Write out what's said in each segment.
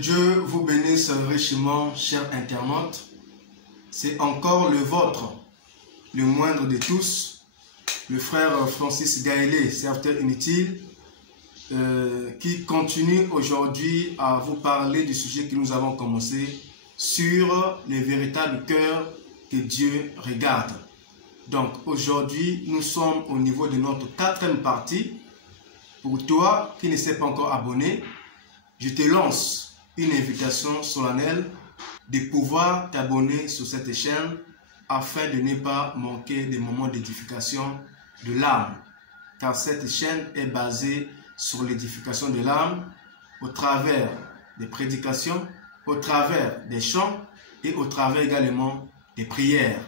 Dieu vous bénisse richement, chers internautes. C'est encore le vôtre, le moindre de tous, le frère Francis Gaëlé, serviteur inutile, qui continue aujourd'hui à vous parler du sujet que nous avons commencé sur le véritable cœur que Dieu regarde. Donc aujourd'hui, nous sommes au niveau de notre 4e partie. Pour toi qui ne s'est pas encore abonné, je te lance une invitation solennelle de pouvoir t'abonner sur cette chaîne afin de ne pas manquer des moments d'édification de l'âme. Car cette chaîne est basée sur l'édification de l'âme au travers des prédications, au travers des chants et au travers également des prières.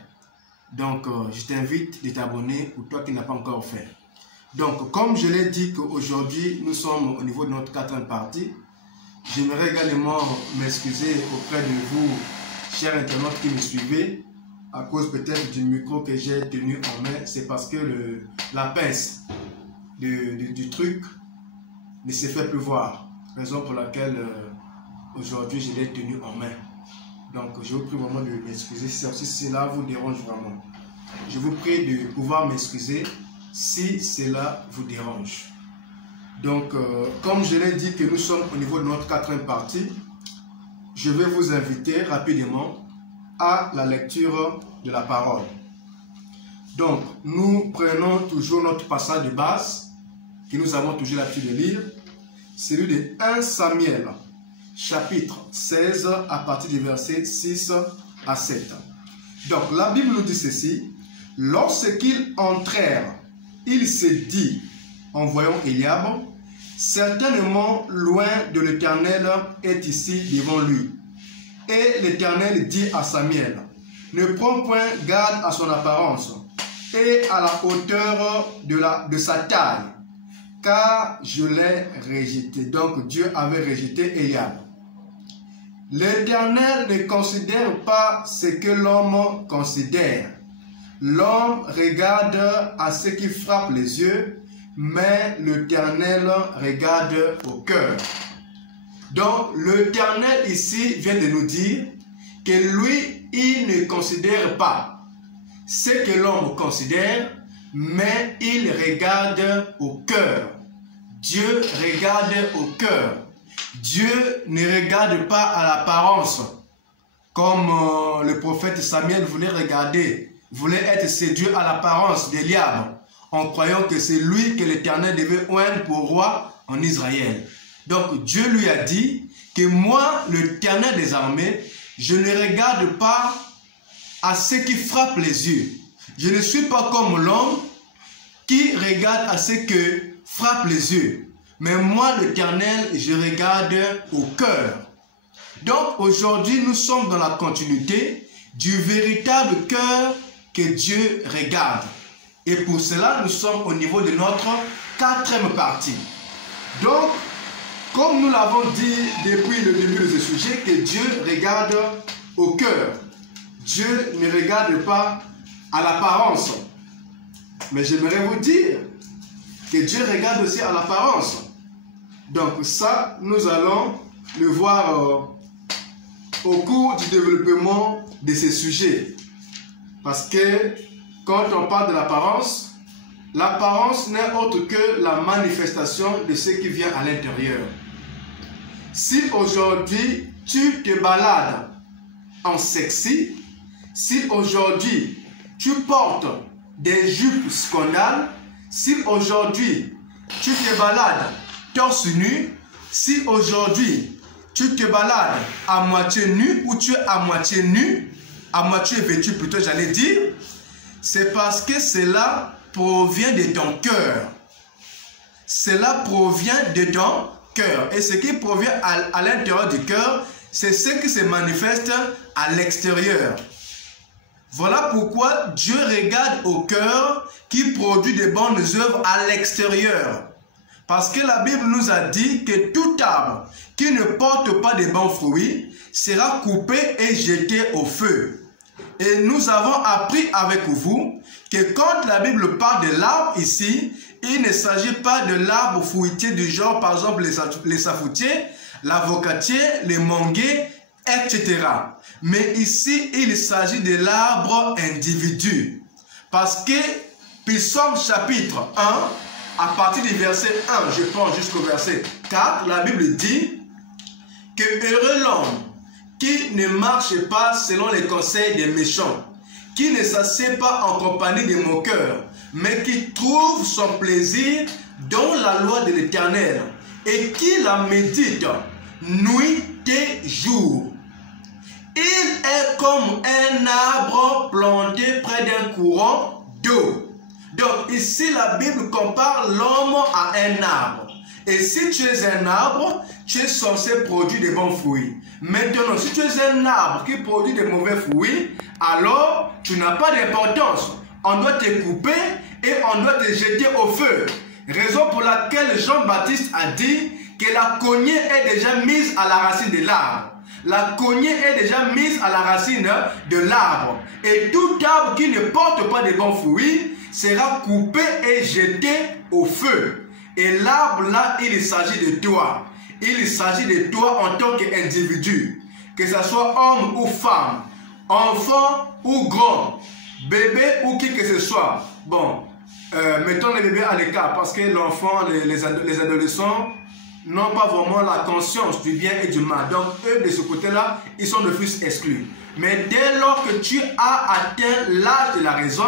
Donc, je t'invite de t'abonner pour toi qui n'as pas encore fait. Donc, comme je l'ai dit qu'aujourd'hui, nous sommes au niveau de notre 4e partie, j'aimerais également m'excuser auprès de vous, chers internautes qui me suivez, à cause peut-être du micro que j'ai tenu en main. C'est parce que la pince du truc ne se fait plus voir. Raison pour laquelle aujourd'hui je l'ai tenu en main. Donc je vous prie vraiment de m'excuser si cela vous dérange vraiment. Je vous prie de pouvoir m'excuser si cela vous dérange. Donc comme je l'ai dit que nous sommes au niveau de notre 4e partie, je vais vous inviter rapidement à la lecture de la parole. Donc nous prenons toujours notre passage de base que nous avons toujours l'habitude de lire, celui de 1 Samuel, chapitre 16, à partir du verset 6 à 7. Donc, la Bible nous dit ceci: lorsqu'ils entrèrent, il se dit, en voyant Eliab, certainement loin de l'Éternel est ici devant lui. Et l'Éternel dit à Samuel, ne prends point garde à son apparence et à la hauteur de sa taille, car je l'ai rejeté. Donc Dieu avait rejeté Eliab. L'Éternel ne considère pas ce que l'homme considère. L'homme regarde à ce qui frappe les yeux, mais l'Éternel regarde au cœur. Donc l'Éternel ici vient de nous dire que lui, il ne considère pas ce que l'homme considère, mais il regarde au cœur. Dieu regarde au cœur. Dieu ne regarde pas à l'apparence, comme le prophète Samuel voulait regarder, voulait être séduit à l'apparence d'Eliab, en croyant que c'est lui que l'Éternel devait oindre pour roi en Israël. Donc Dieu lui a dit que moi, l'Éternel des armées, je ne regarde pas à ce qui frappe les yeux. Je ne suis pas comme l'homme qui regarde à ce que frappe les yeux. Mais moi, l'Éternel, je regarde au cœur. Donc aujourd'hui, nous sommes dans la continuité du véritable cœur que Dieu regarde. Et pour cela, nous sommes au niveau de notre 4e partie. Donc, comme nous l'avons dit depuis le début de ce sujet, que Dieu regarde au cœur. Dieu ne regarde pas à l'apparence. Mais j'aimerais vous dire que Dieu regarde aussi à l'apparence. Donc ça, nous allons le voir au cours du développement de ces sujets. Parce que quand on parle de l'apparence, l'apparence n'est autre que la manifestation de ce qui vient à l'intérieur. Si aujourd'hui tu te balades en sexy, si aujourd'hui tu portes des jupes scandales, si aujourd'hui tu te balades torse nu, si aujourd'hui tu te balades à moitié nu ou tu es à moitié nu, à moitié vêtu plutôt j'allais dire, c'est parce que cela provient de ton cœur. Cela provient de ton cœur. Et ce qui provient à l'intérieur du cœur, c'est ce qui se manifeste à l'extérieur. Voilà pourquoi Dieu regarde au cœur qui produit de bonnes œuvres à l'extérieur. Parce que la Bible nous a dit que tout arbre qui ne porte pas de bons fruits sera coupé et jeté au feu. Et nous avons appris avec vous que quand la Bible parle de l'arbre ici, il ne s'agit pas de l'arbre fruitier du genre, par exemple les safoutiers, l'avocatier, le manguier, etc. Mais ici, il s'agit de l'arbre individu. Parce que Psaume chapitre 1, à partir du verset 1, je prends jusqu'au verset 4, la Bible dit que heureux l'homme qui ne marche pas selon les conseils des méchants, qui ne s'assied pas en compagnie des moqueurs, mais qui trouve son plaisir dans la loi de l'Éternel et qui la médite nuit et jour. Il est comme un arbre planté près d'un courant d'eau. Donc ici la Bible compare l'homme à un arbre. Et si tu es un arbre, tu es censé produire de bons fruits. Maintenant, si tu es un arbre qui produit de mauvais fruits, alors tu n'as pas d'importance. On doit te couper et on doit te jeter au feu. Raison pour laquelle Jean-Baptiste a dit que la cognée est déjà mise à la racine de l'arbre. La cognée est déjà mise à la racine de l'arbre. Et tout arbre qui ne porte pas de bons fruits sera coupé et jeté au feu. Et l'arbre là, il s'agit de toi. Il s'agit de toi en tant qu'individu. Que ce soit homme ou femme, enfant ou grand, bébé ou qui que ce soit. Bon, mettons les bébés à l'écart parce que l'enfant, les adolescents n'ont pas vraiment la conscience du bien et du mal. Donc eux de ce côté-là, ils sont de plus exclus. Mais dès lors que tu as atteint l'âge de la raison,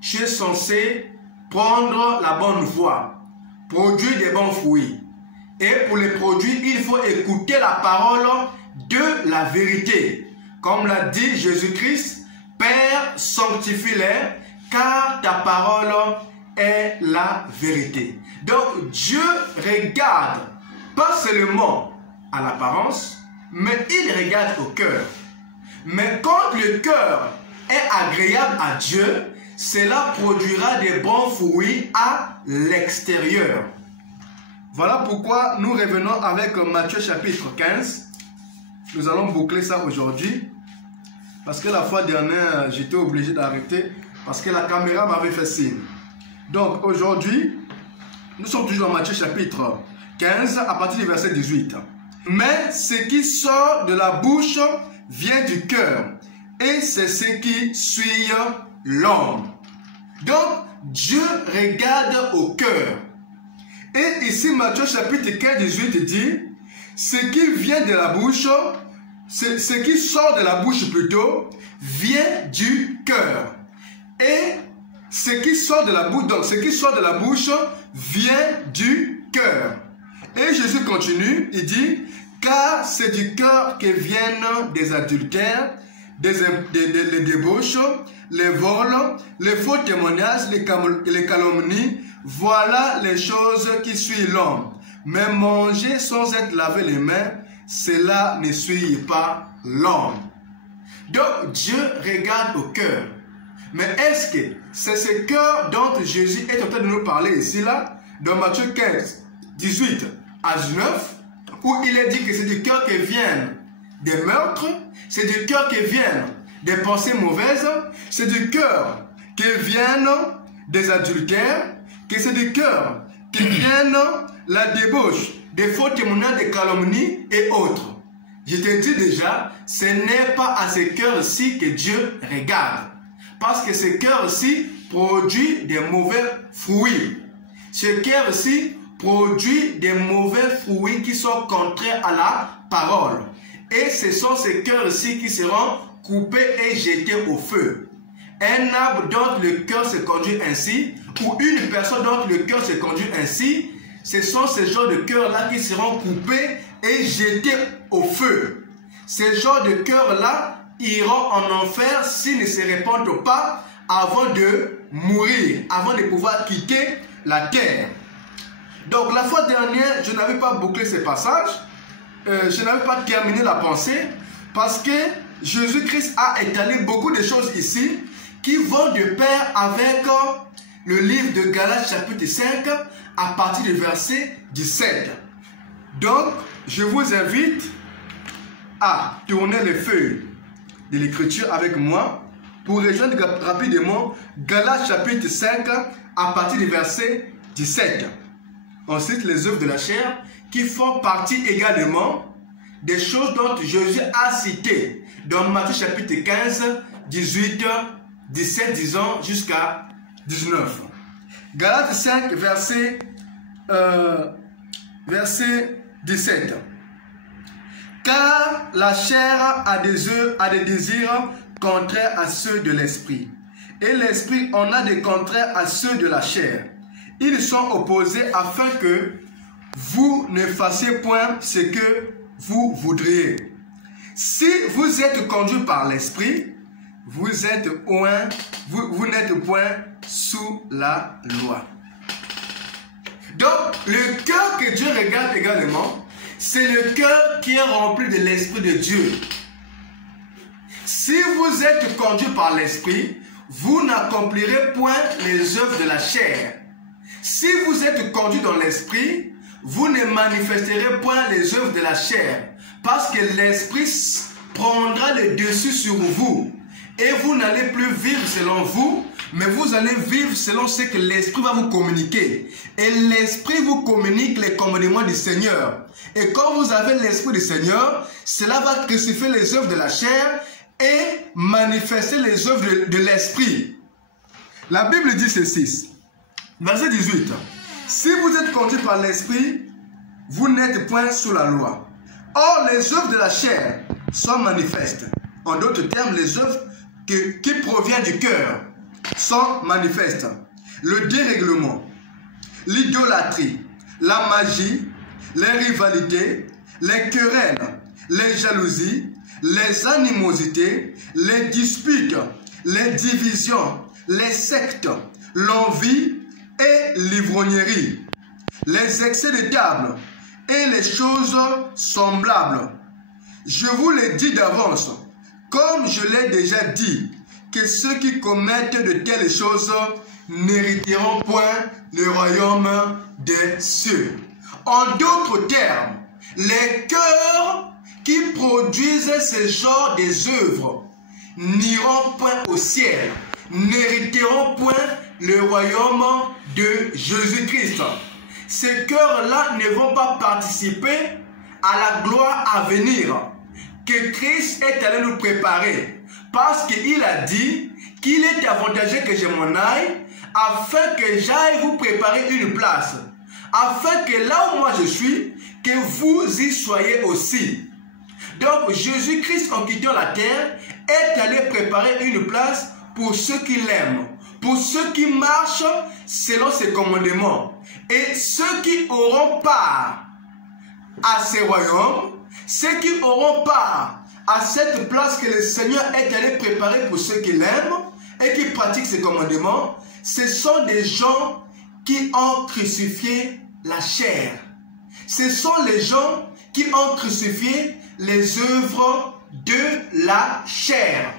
tu es censé prendre la bonne voie. Produire des bons fruits. Et pour les produire, il faut écouter la parole de la vérité. Comme l'a dit Jésus-Christ, Père, sanctifie-les, car ta parole est la vérité. Donc Dieu regarde pas seulement à l'apparence, mais il regarde au cœur. Mais quand le cœur est agréable à Dieu, cela produira des bons fruits à l'extérieur. Voilà pourquoi nous revenons avec Matthieu chapitre 15. Nous allons boucler ça aujourd'hui. Parce que la fois dernière, j'étais obligé d'arrêter parce que la caméra m'avait fait signe. Donc aujourd'hui, nous sommes toujours dans Matthieu chapitre 15 à partir du verset 18. Mais ce qui sort de la bouche vient du cœur et c'est ce qui suit l'homme. Donc, Dieu regarde au cœur. Et ici, Matthieu chapitre 15, 18 dit, ce qui vient de la bouche, ce qui sort de la bouche plutôt, vient du cœur. Et ce qui sort de la bouche, donc ce qui sort de la bouche, vient du cœur. Et Jésus continue, il dit, car c'est du cœur que viennent des adultères, les débauches, les vols, les faux témoignages, les calomnies, voilà les choses qui suivent l'homme. Mais manger sans être lavé les mains, cela ne suit pas l'homme. Donc Dieu regarde au cœur. Mais est-ce que c'est ce cœur dont Jésus est en train de nous parler ici là, dans Matthieu 15, 18 à 19, où il est dit que c'est du cœur qui viennent des meurtres, c'est du cœur qui viennent des pensées mauvaises, c'est du cœur qui viennent des adultères, que c'est du cœur qui viennent la débauche, des faux témoignages, des calomnies et autres. Je te dis déjà, ce n'est pas à ces cœurs-ci que Dieu regarde. Parce que ce cœur-ci produit des mauvais fruits. Ce cœur-ci produit des mauvais fruits qui sont contraires à la parole. Et ce sont ces cœurs-ci qui seront coupés et jetés au feu. Un arbre dont le cœur se conduit ainsi, ou une personne dont le cœur se conduit ainsi, ce sont ces genres de cœurs-là qui seront coupés et jetés au feu. Ces genres de cœurs-là iront en enfer s'ils ne se répandent pas avant de mourir, avant de pouvoir quitter la terre. Donc la fois dernière, je n'avais pas bouclé ce passage, je n'avais pas terminé la pensée, parce que Jésus-Christ a étalé beaucoup de choses ici qui vont de pair avec le livre de Galates chapitre 5 à partir du verset 17. Donc, je vous invite à tourner les feuilles de l'écriture avec moi pour rejoindre rapidement Galates chapitre 5 à partir du verset 17. on cite les œuvres de la chair qui font partie également des choses dont Jésus a cité dans Matthieu chapitre 15, 18, 17, disons, jusqu'à 19. Galates 5, verset 17. Car la chair a des désirs contraires à ceux de l'esprit, et l'esprit en a des contraires à ceux de la chair. Ils sont opposés afin que vous ne fassiez point ce que vous voudriez. Si vous êtes conduit par l'esprit, vous n'êtes point sous la loi. Donc, le cœur que Dieu regarde également, c'est le cœur qui est rempli de l'Esprit de Dieu. Si vous êtes conduit par l'Esprit, vous n'accomplirez point les œuvres de la chair. Si vous êtes conduit dans l'Esprit, vous ne manifesterez point les œuvres de la chair, parce que l'Esprit prendra le dessus sur vous. Et vous n'allez plus vivre selon vous, mais vous allez vivre selon ce que l'Esprit va vous communiquer. Et l'Esprit vous communique les commandements du Seigneur. Et quand vous avez l'Esprit du Seigneur, cela va crucifier les œuvres de la chair et manifester les œuvres de l'Esprit. La Bible dit ceci, verset 18. Si vous êtes conduit par l'Esprit, vous n'êtes point sous la loi. Or, les œuvres de la chair sont manifestes. En d'autres termes, les œuvres qui proviennent du cœur sont manifestes. Le dérèglement, l'idolâtrie, la magie, les rivalités, les querelles, les jalousies, les animosités, les disputes, les divisions, les sectes, l'envie et l'ivrognerie, les excès de table et les choses semblables. Je vous le dis d'avance, comme je l'ai déjà dit, que ceux qui commettent de telles choses n'hériteront point le royaume des cieux. En d'autres termes, les cœurs qui produisent ce genre des œuvres n'iront point au ciel, n'hériteront point le royaume de Jésus-Christ. Ces cœurs-là ne vont pas participer à la gloire à venir que Christ est allé nous préparer. Parce qu'il a dit qu'il est avantageux que je m'en aille afin que j'aille vous préparer une place. Afin que là où moi je suis, que vous y soyez aussi. Donc Jésus-Christ en quittant la terre est allé préparer une place pour ceux qui l'aiment. Pour ceux qui marchent selon ses commandements. Et ceux qui auront part à ces royaumes, ceux qui auront part à cette place que le Seigneur est allé préparer pour ceux qui l'aiment et qui pratiquent ses commandements, ce sont des gens qui ont crucifié la chair. Ce sont les gens qui ont crucifié les œuvres de la chair.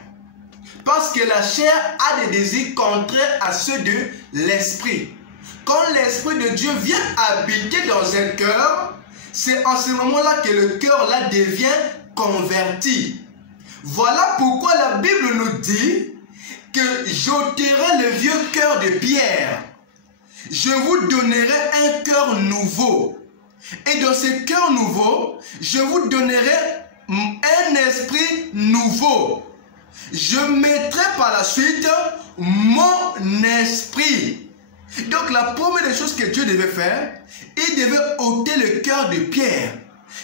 Parce que la chair a des désirs contraires à ceux de l'esprit. Quand l'Esprit de Dieu vient habiter dans un cœur, c'est en ce moment-là que le cœur là devient converti. Voilà pourquoi la Bible nous dit que j'ôterai le vieux cœur de pierre. Je vous donnerai un cœur nouveau. Et dans ce cœur nouveau, je vous donnerai un esprit nouveau. Je mettrai par la suite mon esprit. Donc la première des choses que Dieu devait faire, il devait ôter le cœur de pierre.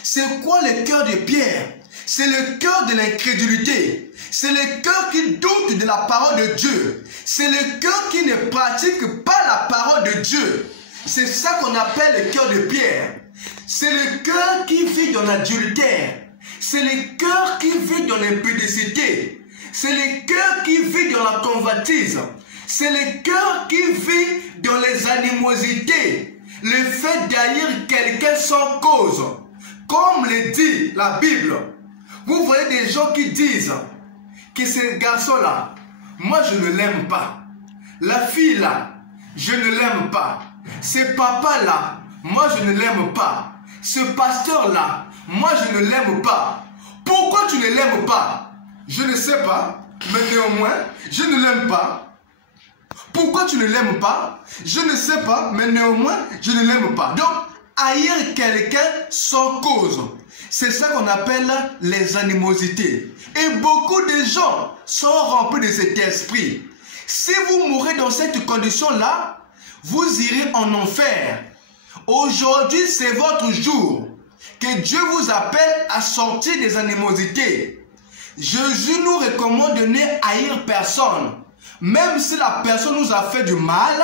C'est quoi le cœur de pierre? C'est le cœur de l'incrédulité. C'est le cœur qui doute de la parole de Dieu. C'est le cœur qui ne pratique pas la parole de Dieu. C'est ça qu'on appelle le cœur de pierre. C'est le cœur qui vit dans l'adultère. C'est le cœur qui vit dans l'impudicité. C'est le cœur qui vit dans la convoitise. C'est le cœur qui vit dans les animosités. Le fait d'haïr quelqu'un sans cause. Comme le dit la Bible. Vous voyez des gens qui disent que ce garçon-là, moi je ne l'aime pas. La fille-là, je ne l'aime pas. Ce papa-là, moi je ne l'aime pas. Ce pasteur-là, moi je ne l'aime pas. Pourquoi tu ne l'aimes pas? Je ne sais pas, mais néanmoins, je ne l'aime pas. Pourquoi tu ne l'aimes pas? Je ne sais pas, mais néanmoins, je ne l'aime pas. Donc, haïr quelqu'un sans cause, c'est ça qu'on appelle les animosités. Et beaucoup de gens sont remplis de cet esprit. Si vous mourrez dans cette condition-là, vous irez en enfer. Aujourd'hui, c'est votre jour. Que Dieu vous appelle à sortir des animosités. Jésus nous recommande de ne haïr personne. Même si la personne nous a fait du mal,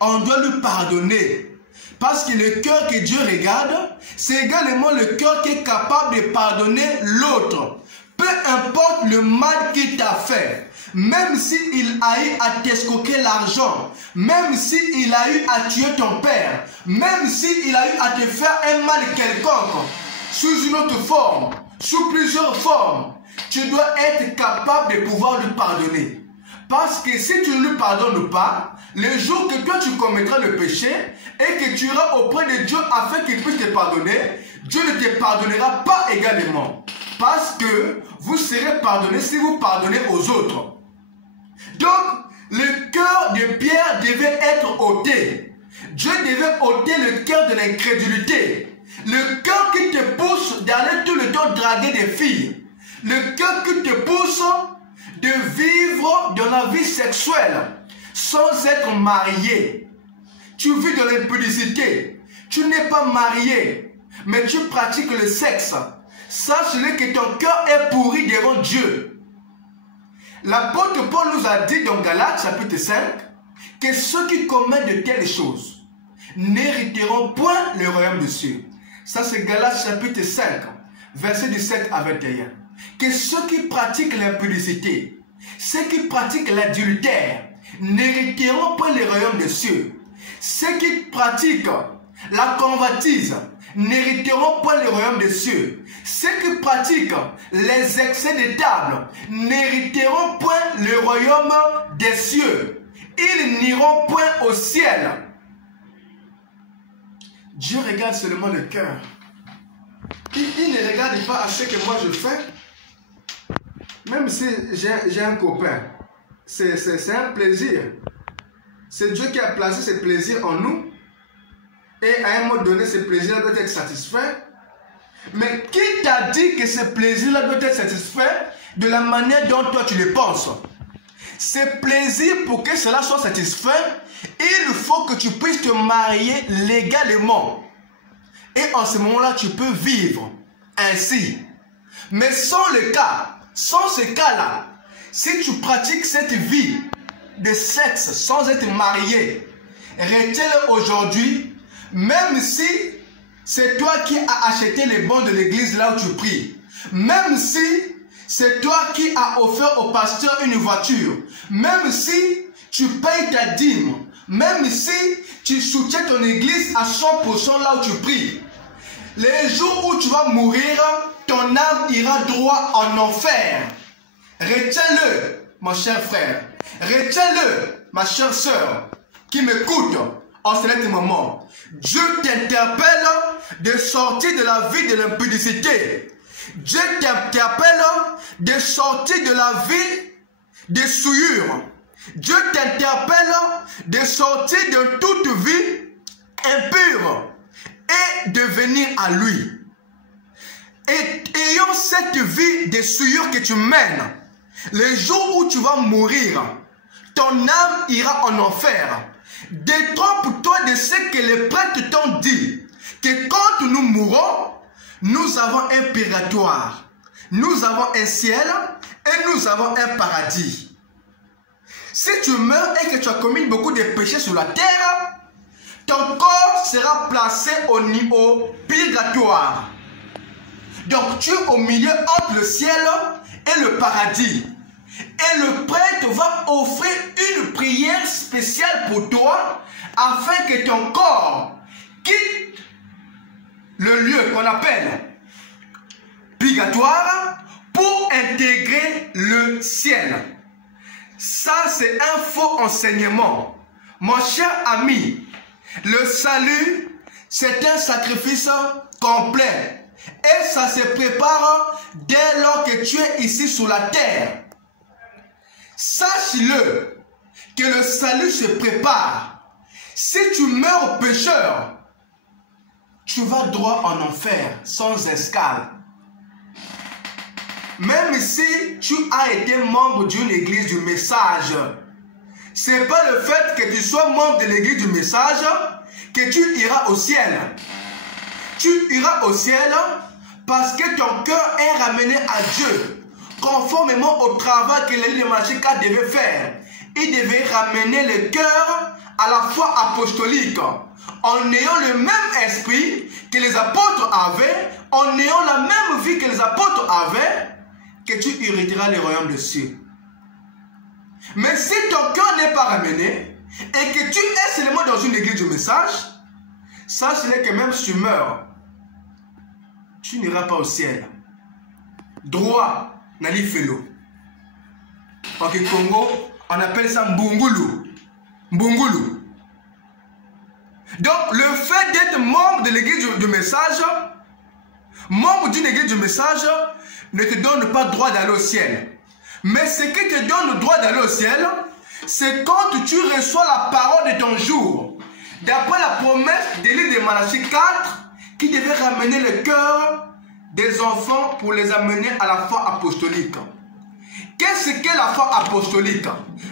on doit lui pardonner. Parce que le cœur que Dieu regarde, c'est également le cœur qui est capable de pardonner l'autre. Peu importe le mal qu'il t'a fait, même s'il a eu à t'escroquer l'argent, même s'il a eu à tuer ton père, même s'il a eu à te faire un mal quelconque, sous une autre forme, sous plusieurs formes, tu dois être capable de pouvoir lui pardonner. Parce que si tu ne lui pardonnes pas, le jour que toi tu commettras le péché et que tu iras auprès de Dieu afin qu'il puisse te pardonner, Dieu ne te pardonnera pas également. Parce que vous serez pardonné si vous pardonnez aux autres. Donc, le cœur de Pierre devait être ôté. Dieu devait ôter le cœur de l'incrédulité. Le cœur qui te pousse d'aller tout le temps draguer des filles. Le cœur qui te pousse de vivre dans la vie sexuelle sans être marié. Tu vis dans l'impudicité. Tu n'es pas marié, mais tu pratiques le sexe. Sache-le que ton cœur est pourri devant Dieu. L'apôtre Paul nous a dit dans Galates chapitre 5 que ceux qui commettent de telles choses n'hériteront point le royaume des cieux. Ça c'est Galates chapitre 5, verset 17 à 21. Que ceux qui pratiquent l'impudicité, ceux qui pratiquent l'adultère, n'hériteront pas le royaume des cieux. Ceux qui pratiquent la convoitise n'hériteront pas le royaume des cieux. Ceux qui pratiquent les excès de table n'hériteront point le royaume des cieux. Ils n'iront point au ciel. Dieu regarde seulement le cœur. Il ne regarde pas à ce que moi je fais. Même si j'ai un copain, c'est un plaisir. C'est Dieu qui a placé ce plaisir en nous. Et à un moment donné, ce plaisir doit être satisfait. Mais qui t'a dit que ce plaisir-là doit être satisfait de la manière dont toi tu le penses? Ce plaisir, pour que cela soit satisfait, il faut que tu puisses te marier légalement. Et en ce moment-là, tu peux vivre ainsi. Mais sans ce cas-là, si tu pratiques cette vie de sexe sans être marié, retiens-le aujourd'hui, même si c'est toi qui as acheté les bons de l'église là où tu pries. Même si c'est toi qui as offert au pasteur une voiture. Même si tu payes ta dîme. Même si tu soutiens ton église à 100% là où tu pries. Les jours où tu vas mourir, ton âme ira droit en enfer. Retiens-le, mon cher frère. Retiens-le, ma chère sœur, qui m'écoute en ce moment. Dieu t'interpelle de sortir de la vie de l'impudicité. Dieu t'interpelle de sortir de la vie de souillure. Dieu t'interpelle de sortir de toute vie impure et de venir à lui. Et ayant cette vie de souillure que tu mènes, le jour où tu vas mourir, ton âme ira en enfer. Détrompe-toi de ce que les prêtres t'ont dit, que quand nous mourrons, nous avons un purgatoire, nous avons un ciel et nous avons un paradis. Si tu meurs et que tu as commis beaucoup de péchés sur la terre, ton corps sera placé au niveau purgatoire. Donc tu es au milieu entre le ciel et le paradis. Et le prêtre va offrir une prière spéciale pour toi afin que ton corps quitte le lieu qu'on appelle purgatoire pour intégrer le ciel. Ça, c'est un faux enseignement. Mon cher ami, le salut, c'est un sacrifice complet. Et ça se prépare dès lors que tu es ici sur la terre. Sache-le que le salut se prépare. Si tu meurs pécheur, tu vas droit en enfer sans escale. Même si tu as été membre d'une église du message, ce n'est pas le fait que tu sois membre de l'église du message que tu iras au ciel. Tu iras au ciel parce que ton cœur est ramené à Dieu, conformément au travail que l'Église de Machika devait faire. Il devait ramener le cœur à la foi apostolique, en ayant le même esprit que les apôtres avaient, en ayant la même vie que les apôtres avaient, que tu hériteras le royaume de cieux. Mais si ton cœur n'est pas ramené, et que tu es seulement dans une église du message, sache-le que même si tu meurs, tu n'iras pas au ciel. Droit, Nali Felo. En Congo, on appelle ça Mbungulu. Mbungulu. Donc, le fait d'être membre de l'église du message, membre d'une église du message, ne te donne pas droit d'aller au ciel. Mais ce qui te donne le droit d'aller au ciel, c'est quand tu reçois la parole de ton jour. D'après la promesse de l'île de Malachie 4, qui devait ramener le cœur des enfants pour les amener à la foi apostolique. Qu'est-ce que la foi apostolique?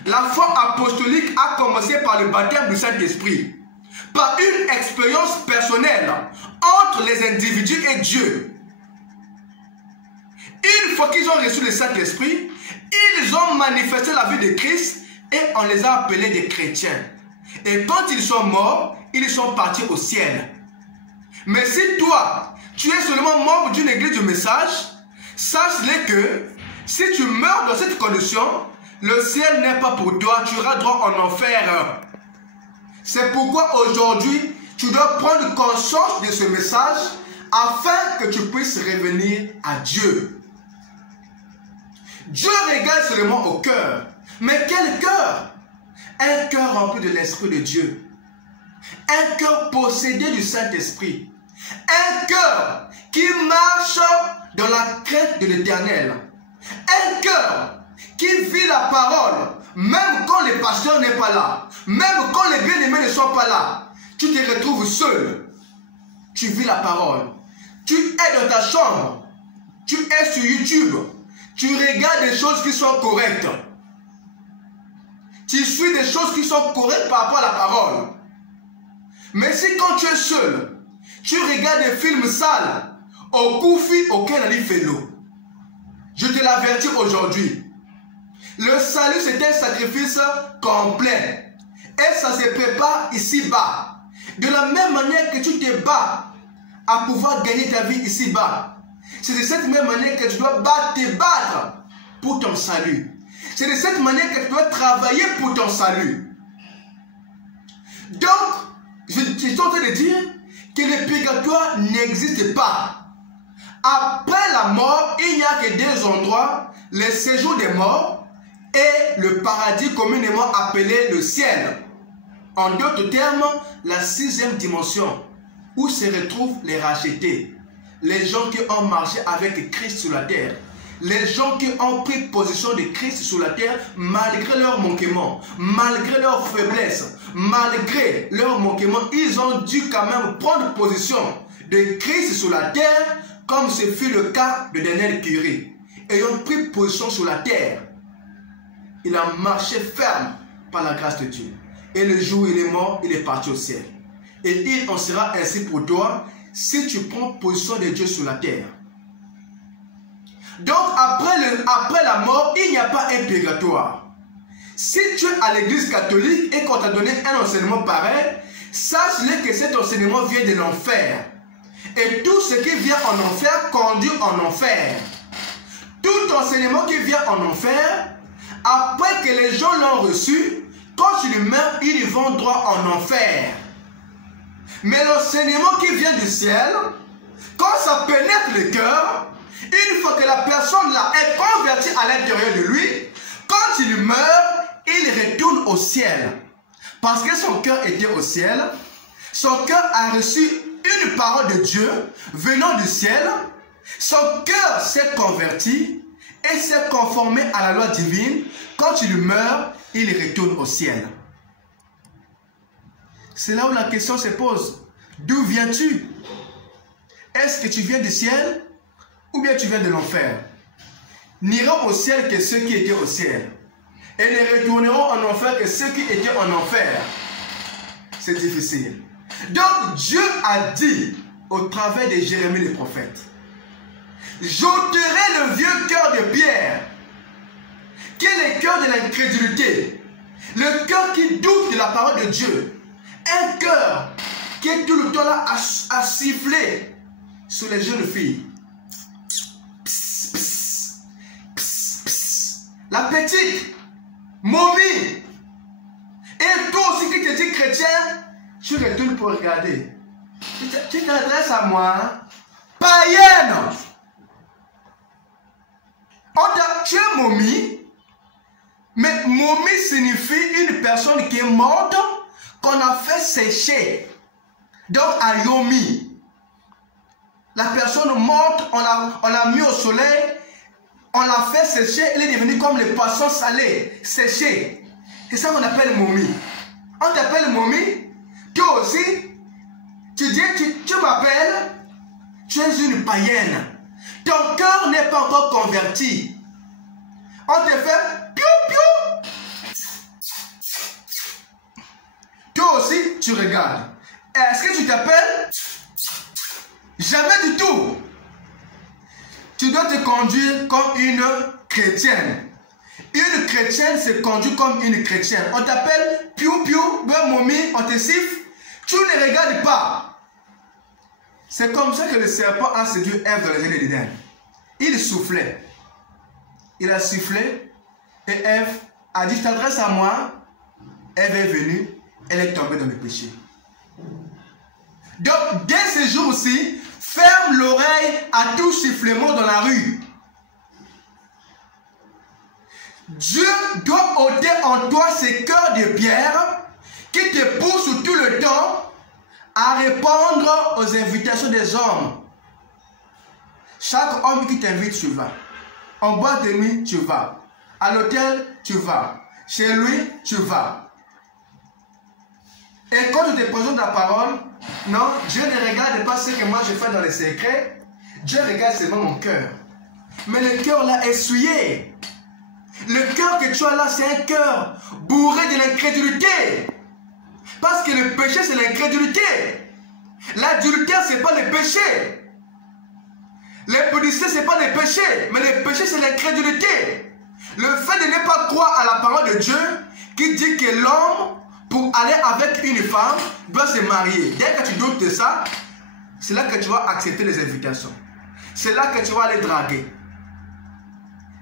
La foi apostolique a commencé par le baptême du Saint-Esprit, par une expérience personnelle entre les individus et Dieu. Une fois qu'ils ont reçu le Saint-Esprit, ils ont manifesté la vie de Christ et on les a appelés des chrétiens. Et quand ils sont morts, ils sont partis au ciel. Mais si toi, tu es seulement membre d'une église du message, sache-le que si tu meurs dans cette condition, le ciel n'est pas pour toi, tu iras droit en enfer. C'est pourquoi aujourd'hui, tu dois prendre conscience de ce message afin que tu puisses revenir à Dieu. Dieu regarde seulement au cœur. Mais quel cœur? Un cœur rempli de l'Esprit de Dieu. Un cœur possédé du Saint-Esprit. Un cœur qui marche dans la crainte de l'Éternel. Un cœur qui vit la parole, même quand le pasteur n'est pas là, même quand les bien-aimés ne sont pas là. Tu te retrouves seul. Tu vis la parole. Tu es dans ta chambre. Tu es sur YouTube. Tu regardes des choses qui sont correctes. Tu suis des choses qui sont correctes par rapport à la parole. Mais si quand tu es seul, tu regardes des films sales, au koufi auquel Ali fait l'eau, je te l'avertis aujourd'hui. Le salut, c'est un sacrifice complet. Et ça se prépare ici-bas. De la même manière que tu te bats à pouvoir gagner ta vie ici-bas, c'est de cette même manière que tu dois te battre pour ton salut. C'est de cette manière que tu dois travailler pour ton salut. Donc, je suis en train de dire que le purgatoire n'existe pas. Après la mort, il n'y a que deux endroits, le séjour des morts et le paradis communément appelé le ciel. En d'autres termes, la sixième dimension où se retrouvent les rachetés. Les gens qui ont marché avec Christ sur la terre. Les gens qui ont pris position de Christ sur la terre malgré leurs manquements, malgré leurs faiblesses, malgré leurs manquements, ils ont dû quand même prendre position de Christ sur la terre comme ce fut le cas de Daniel Curie. Ayant pris position sur la terre, il a marché ferme par la grâce de Dieu. Et le jour où il est mort, il est parti au ciel. Et il en sera ainsi pour toi si tu prends position de Dieu sur la terre. Donc après la mort, il n'y a pas un purgatoire. Si tu es à l'église catholique et qu'on t'a donné un enseignement pareil, sache-le que cet enseignement vient de l'enfer. Et tout ce qui vient en enfer conduit en enfer. Tout enseignement qui vient en enfer, après que les gens l'ont reçu, quand ils meurent, ils vont droit en enfer. Mais l'enseignement qui vient du ciel, quand ça pénètre le cœur, une fois que la personne là est convertie à l'intérieur de lui, quand il meurt, il retourne au ciel. Parce que son cœur était au ciel, son cœur a reçu une parole de Dieu venant du ciel, son cœur s'est converti et s'est conformé à la loi divine. Quand il meurt, il retourne au ciel. C'est là où la question se pose. D'où viens-tu? Est-ce que tu viens du ciel ou bien tu viens de l'enfer? N'iront au ciel que ceux qui étaient au ciel. Et ne retourneront en enfer que ceux qui étaient en enfer. C'est difficile. Donc Dieu a dit au travers de Jérémie le prophète, j'ôterai le vieux cœur de pierre, qui est le cœur de l'incrédulité, le cœur qui doute de la parole de Dieu, un cœur qui est tout le temps là à siffler sur les jeunes filles. Psst, psst, psst, psst. La petite momie. Et toi aussi qui te dis chrétien, tu retournes pour regarder. Tu t'adresses à moi, païenne. Tu es momie, mais momie signifie une personne qui est morte, qu'on a fait sécher. Donc, à yomi. La personne morte, on l'a mis au soleil, on l'a fait sécher, elle est devenue comme les poissons salés, séchés. C'est ça qu'on appelle momie. On t'appelle momie, toi aussi, tu dis, tu m'appelles, tu es une païenne. Ton cœur n'est pas encore converti. On te fait piou piou. Toi aussi, tu regardes. Est-ce que tu t'appelles? Jamais du tout. Tu dois te conduire comme une chrétienne. Une chrétienne se conduit comme une chrétienne. On t'appelle piou piou, momie, on te siffle. Tu ne regardes pas. C'est comme ça que le serpent a séduit Ève dans le jardin d'Éden. Il soufflait. Il a sifflé et Ève a dit, t'adresses à moi. Ève est venue, elle est tombée dans le péché. Donc, dès ce jour-ci, ferme l'oreille à tout sifflement dans la rue. Dieu doit ôter en toi ces cœurs de pierre qui te poussent tout le temps à répondre aux invitations des hommes. Chaque homme qui t'invite, tu vas. En boîte de nuit, tu vas. À l'hôtel, tu vas. Chez lui, tu vas. Et quand tu te présentes la parole, non, Dieu ne regarde pas ce que moi je fais dans les secrets. Dieu regarde seulement mon cœur. Mais le cœur là est souillé. Le cœur que tu as là, c'est un cœur bourré de l'incrédulité. Parce que le péché, c'est l'incrédulité. L'adultère, ce n'est pas le péché. L'impudicité, ce n'est pas le péché. Mais le péché, c'est l'incrédulité. Le fait de ne pas croire à la parole de Dieu, qui dit que l'homme, pour aller avec une femme, doit se marier. Dès que tu doutes de ça, c'est là que tu vas accepter les invitations. C'est là que tu vas aller draguer.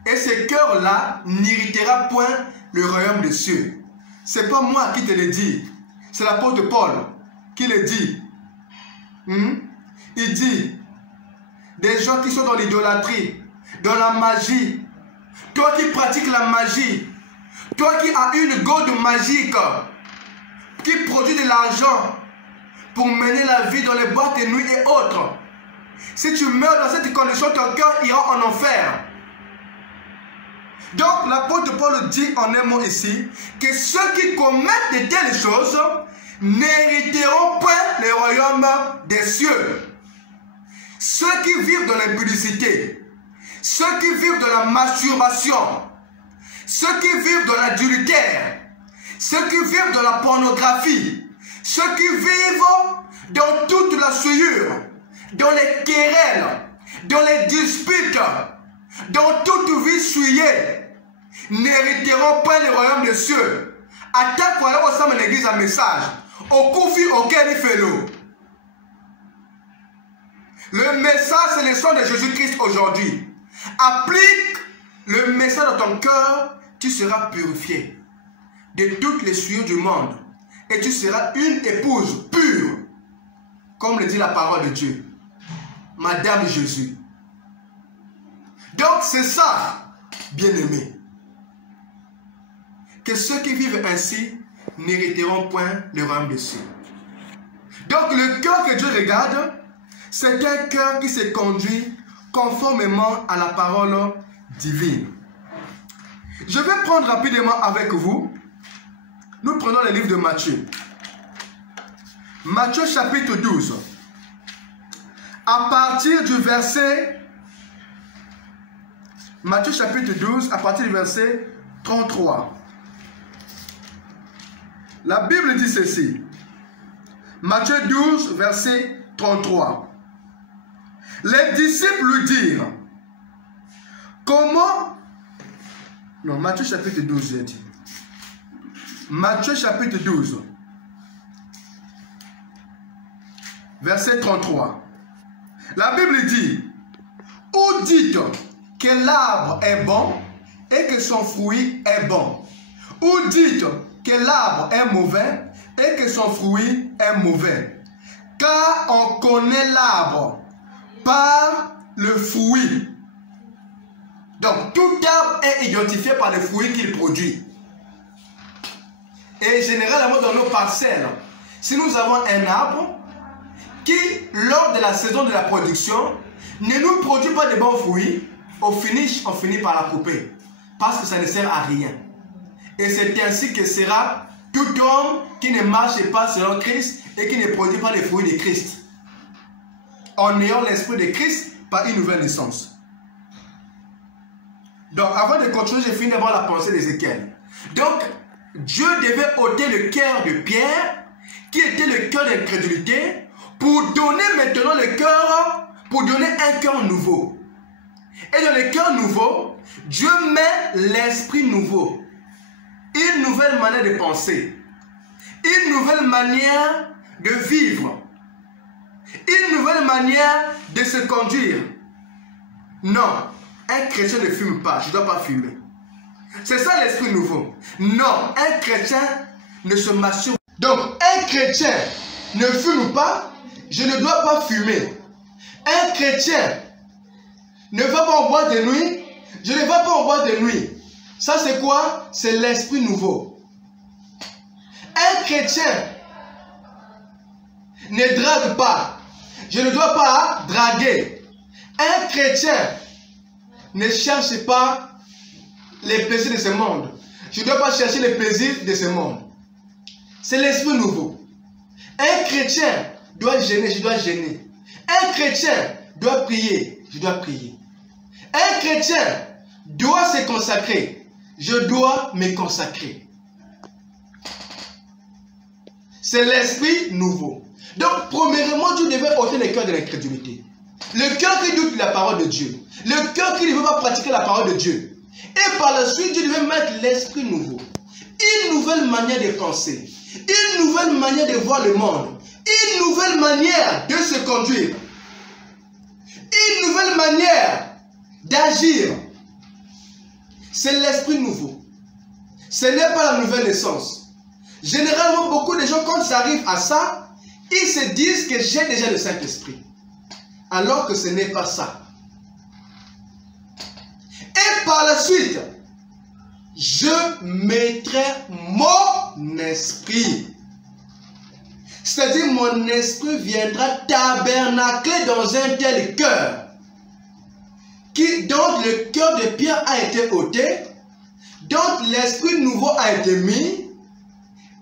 Et ce cœur-là n'irritera point le royaume des cieux. Ce n'est pas moi qui te le dis. C'est l'apôtre Paul qui le dit. Il dit, des gens qui sont dans l'idolâtrie, dans la magie. Toi qui pratiques la magie, toi qui as une gourde magique, qui produit de l'argent pour mener la vie dans les boîtes de nuit et autres. Si tu meurs dans cette condition, ton cœur ira en enfer. Donc l'apôtre Paul dit en un mot ici que ceux qui commettent de telles choses n'hériteront point le royaume des cieux. Ceux qui vivent dans l'impudicité, ceux qui vivent dans la masturbation, ceux qui vivent dans l'adultère, ceux qui vivent dans la pornographie, ceux qui vivent dans toute la souillure, dans les querelles, dans les disputes, dans toute vie souillée, n'hériteront pas le royaume des cieux. Attaque voilà au sein de l'église un message. Au koufi auquel il fait l'eau. Le message, c'est le sang de Jésus-Christ aujourd'hui. Applique le message dans ton cœur, tu seras purifié de toutes les souillures du monde. Et tu seras une épouse pure, comme le dit la parole de Dieu. Madame Jésus. Donc c'est ça, bien-aimés. Que ceux qui vivent ainsi n'hériteront point le royaume des cieux. Donc le cœur que Dieu regarde, c'est un cœur qui se conduit conformément à la parole divine. Je vais prendre rapidement avec vous Nous prenons le livre de Matthieu. Matthieu chapitre 12. À partir du verset... Matthieu chapitre 12, à partir du verset 33. La Bible dit ceci. Matthieu 12, verset 33. Les disciples lui dirent, comment... Non, Matthieu chapitre 12, j'ai dit. Matthieu chapitre 12, verset 33. La Bible dit, ou dites que l'arbre est bon et que son fruit est bon. Ou dites que l'arbre est mauvais et que son fruit est mauvais. Car on connaît l'arbre par le fruit. Donc, tout arbre est identifié par le fruit qu'il produit. Et généralement, dans nos parcelles, si nous avons un arbre qui, lors de la saison de la production, ne nous produit pas de bons fruits, au finish, on finit par la couper. Parce que ça ne sert à rien. Et c'est ainsi que sera tout homme qui ne marche pas selon Christ et qui ne produit pas les fruits de Christ. En ayant l'esprit de Christ par une nouvelle naissance. Donc, avant de continuer, j'ai fini d'avoir la pensée d'Ézéchiel. Donc, Dieu devait ôter le cœur de Pierre, qui était le cœur d'incrédulité, pour donner maintenant le cœur, pour donner un cœur nouveau. Et dans le cœur nouveau, Dieu met l'esprit nouveau. Une nouvelle manière de penser. Une nouvelle manière de vivre. Une nouvelle manière de se conduire. Non, un chrétien ne fume pas, je ne dois pas fumer. C'est ça l'esprit nouveau. Non, un chrétien ne se masturbe. Donc, un chrétien ne fume pas, je ne dois pas fumer. Un chrétien ne va pas en boîte de nuit, je ne vais pas en boîte de nuit. Ça c'est quoi? C'est l'esprit nouveau. Un chrétien ne drague pas, je ne dois pas draguer. Un chrétien ne cherche pas les plaisirs de ce monde. Je ne dois pas chercher les plaisirs de ce monde. C'est l'esprit nouveau. Un chrétien doit gêner, je dois gêner. Un chrétien doit prier, je dois prier. Un chrétien doit se consacrer, je dois me consacrer. C'est l'esprit nouveau. Donc, premièrement, Dieu devait ôter le cœur de l'incrédulité. Le cœur qui doute la parole de Dieu. Le cœur qui ne veut pas pratiquer la parole de Dieu. Et par la suite, Dieu devait mettre l'esprit nouveau. Une nouvelle manière de penser. Une nouvelle manière de voir le monde. Une nouvelle manière de se conduire. Une nouvelle manière d'agir. C'est l'esprit nouveau. Ce n'est pas la nouvelle naissance. Généralement, beaucoup de gens, quand ça arrive à ça, ils se disent que j'ai déjà le Saint-Esprit. Alors que ce n'est pas ça. Et par la suite, je mettrai mon esprit. C'est-à-dire, mon esprit viendra tabernacler dans un tel cœur. Dont le cœur de Pierre a été ôté, dont l'esprit nouveau a été mis,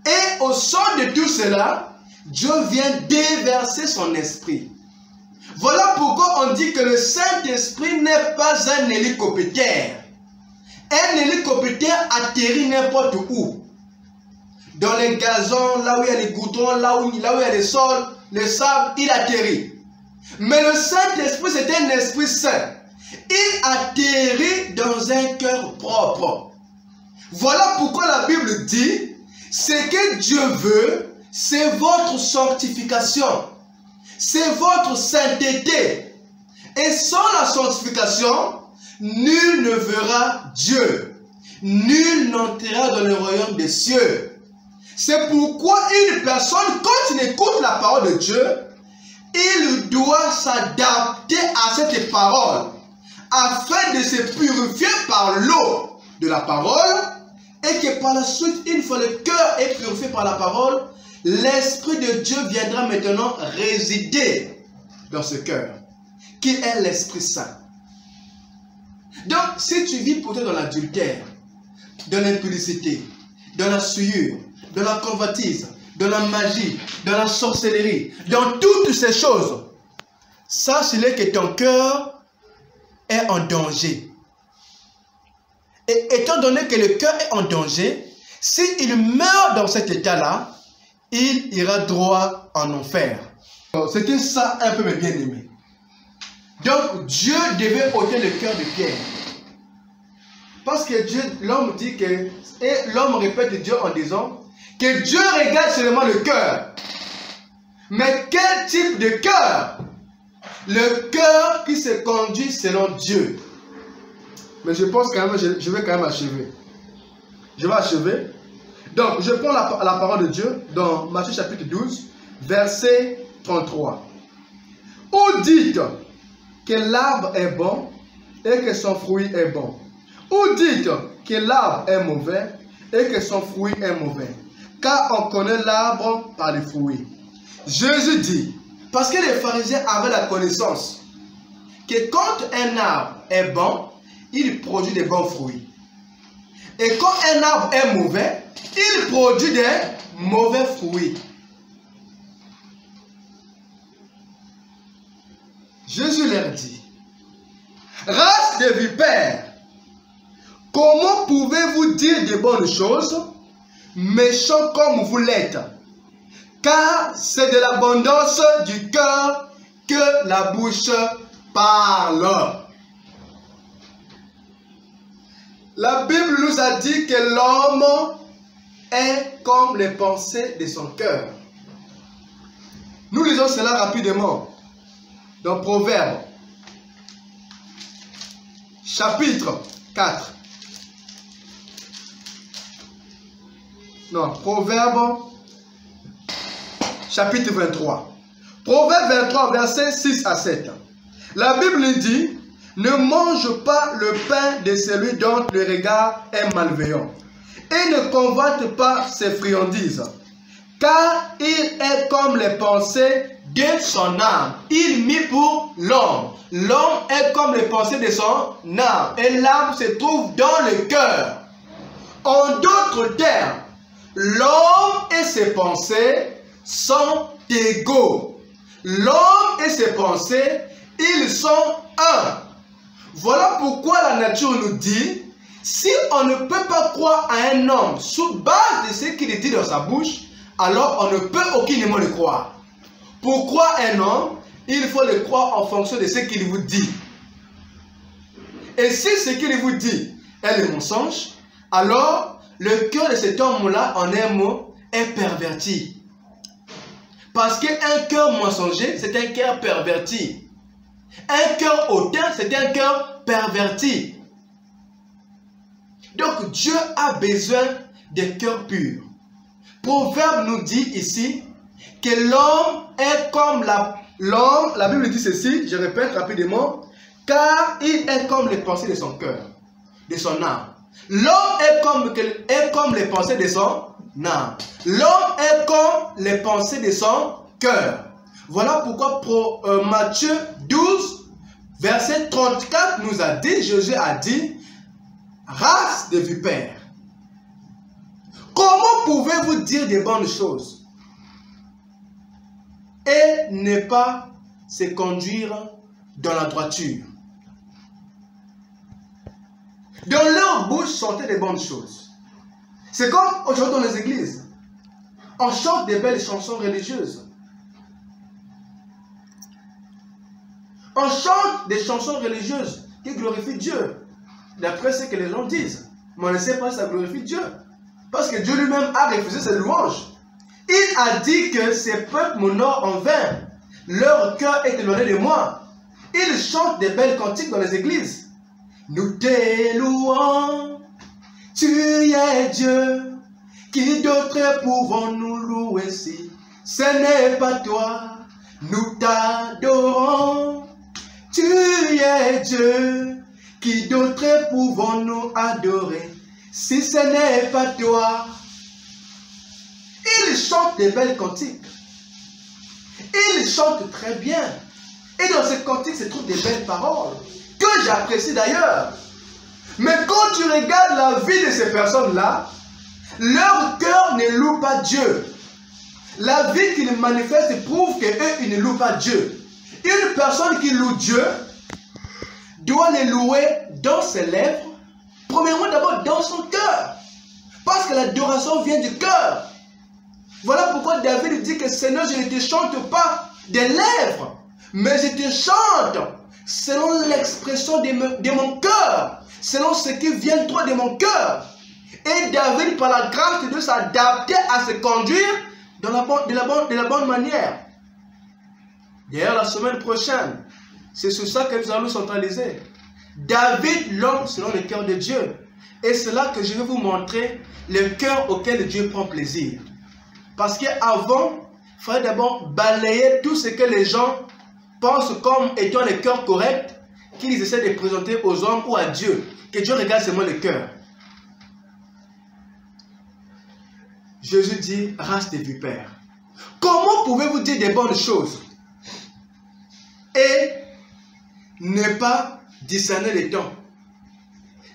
et au sein de tout cela, Dieu vient déverser son esprit. Voilà pourquoi on dit que le Saint-Esprit n'est pas un hélicoptère. Un hélicoptère atterrit n'importe où. Dans les gazons, là où il y a les goudrons, là où il y a les sols, le sable, il atterrit. Mais le Saint-Esprit, c'est un esprit saint. Il atterrit dans un cœur propre. Voilà pourquoi la Bible dit, ce que Dieu veut, c'est votre sanctification. C'est votre sainteté. Et sans la sanctification, nul ne verra Dieu. Nul n'entrera dans le royaume des cieux. C'est pourquoi une personne, quand il écoute la parole de Dieu, il doit s'adapter à cette parole, afin de se purifier par l'eau de la parole, et que par la suite, une fois le cœur est purifié par la parole, l'Esprit de Dieu viendra maintenant résider dans ce cœur, qui est l'Esprit Saint. Donc, si tu vis pourtant dans l'adultère, dans l'impudicité, dans la souillure, dans la convoitise, dans la magie, dans la sorcellerie, dans toutes ces choses, sache-le que ton cœur est en danger. Et étant donné que le cœur est en danger, s'il meurt dans cet état-là, il ira droit en enfer. C'était ça un peu mes bien-aimés. Donc Dieu devait ôter le cœur de Pierre. Parce que Dieu, l'homme dit que, et l'homme répète Dieu en disant que Dieu regarde seulement le cœur. Mais quel type de cœur? Le cœur qui se conduit selon Dieu. Mais je pense quand même, je vais quand même achever. Je vais achever. Donc, je prends la parole de Dieu dans Matthieu chapitre 12, verset 33. Ou dites que l'arbre est bon et que son fruit est bon. Ou dites que l'arbre est mauvais et que son fruit est mauvais. Car on connaît l'arbre par les fruits. Jésus dit, parce que les pharisiens avaient la connaissance que quand un arbre est bon, il produit des bons fruits. Et quand un arbre est mauvais, il produit des mauvais fruits. Jésus leur dit, race de vipères, comment pouvez-vous dire de bonnes choses, méchants comme vous l'êtes? Car c'est de l'abondance du cœur que la bouche parle. La Bible nous a dit que l'homme est comme les pensées de son cœur. Nous lisons cela rapidement dans Proverbes, chapitre 4. Non, Proverbes, chapitre 23. Proverbe 23, versets 6 à 7. La Bible dit, ne mange pas le pain de celui dont le regard est malveillant, et ne convoite pas ses friandises, car il est comme les pensées de son âme. Il mit pour l'homme. L'homme est comme les pensées de son âme, et l'âme se trouve dans le cœur. En d'autres termes, l'homme et ses pensées sont égaux. L'homme et ses pensées, ils sont un. Voilà pourquoi la nature nous dit, si on ne peut pas croire à un homme sous base de ce qu'il dit dans sa bouche, alors on ne peut aucunement le croire. Pour croire un homme, il faut le croire en fonction de ce qu'il vous dit. Et si ce qu'il vous dit est le mensonge, alors le cœur de cet homme-là, en un mot, est perverti. Parce qu'un cœur mensonger, c'est un cœur perverti. Un cœur hautain, c'est un cœur perverti. Donc Dieu a besoin de cœurs purs. Proverbe nous dit ici que l'homme est comme la Bible dit ceci, je répète rapidement, car il est comme les pensées de son cœur, de son âme. L'homme est comme les pensées de son âme. L'homme est comme les pensées de son cœur. Voilà pourquoi Matthieu 12, verset 34 nous a dit, Jésus a dit, race de vipères, comment pouvez-vous dire de bonnes choses et ne pas se conduire dans la droiture? Dans leur bouche sortaient des bonnes choses. C'est comme aujourd'hui dans les églises. On chante des belles chansons religieuses. On chante des chansons religieuses qui glorifient Dieu, d'après ce que les gens disent. Mais on ne sait pas si ça glorifie Dieu. Parce que Dieu lui-même a refusé ses louanges. Il a dit que ces peuples m'honorent en vain. Leur cœur est éloigné de moi. Ils chantent des belles cantiques dans les églises. Nous te louons, tu es Dieu. Qui d'autre pouvons-nous louer si ce n'est pas toi? Nous t'adorons, tu es Dieu. Qui d'autre pouvons-nous adorer si ce n'est pas toi? Ils chantent des belles cantiques. Ils chantent très bien. Et dans ces cantiques se trouvent des belles paroles que j'apprécie d'ailleurs. Mais quand tu regardes la vie de ces personnes-là, Leur cœur ne loue pas Dieu. La vie qu'ils manifestent prouve qu'eux, ils ne louent pas Dieu. Une personne qui loue Dieu doit le louer dans ses lèvres, premièrement d'abord dans son cœur. Parce que l'adoration vient du cœur. Voilà pourquoi David dit que Seigneur, je ne te chante pas des lèvres, mais je te chante selon l'expression de mon cœur, selon ce qui vient droit de mon cœur. Et David, par la grâce de Dieu, s'adaptait à se conduire de la bonne manière. D'ailleurs, la semaine prochaine, c'est sur ça que nous allons centraliser. David, l'homme selon le cœur de Dieu. Et c'est là que je vais vous montrer le cœur auquel Dieu prend plaisir. Parce qu'avant, il fallait d'abord balayer tout ce que les gens pensent comme étant le cœur correct, qu'ils essaient de présenter aux hommes ou à Dieu. Que Dieu regarde seulement le cœur. Jésus dit, race de vipères. Comment pouvez-vous dire des bonnes choses et ne pas discerner les temps,